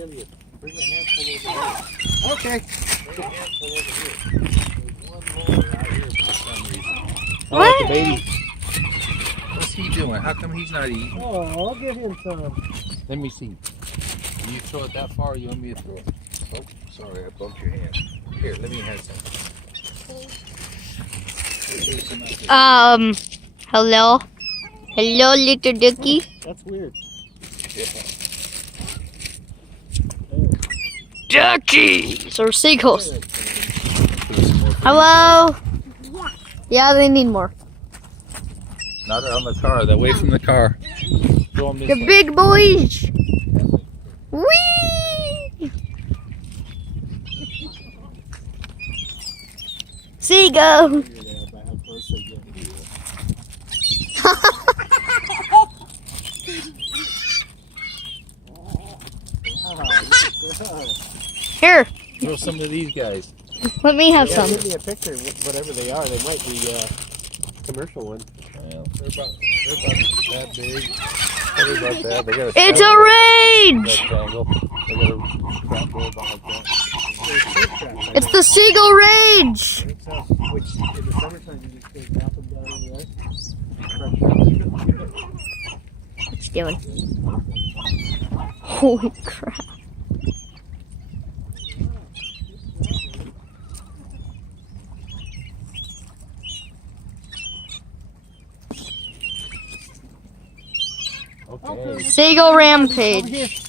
Bring a handful over here. Okay. Bring a handful over here. There's one more out here for some reason. Oh, it's a baby. What's he doing? How come he's not eating? Oh, I'll give him some. Let me see. You throw it that far, or you want me to throw it? Oh, sorry, I bumped your hand. Here, let me have some. Hello? Hello, little ducky. That's weird. Duckies or seagulls. Hello? Yeah, they need more. Not on the car, away from the car. Throw 'em this The way. big boys. Whee! Seagull. Here, Throw some of these guys. let me have Yeah, some. give me a picture, whatever they are. They might be commercial ones. Well, they're about that big. Probably about that. They got a It's a rage! rectangle. They got a trap door about like that. It's the seagull rage! Which in the summertime you just take drop them down over there. What's he doing? Holy crap. Okay. Seagull rampage.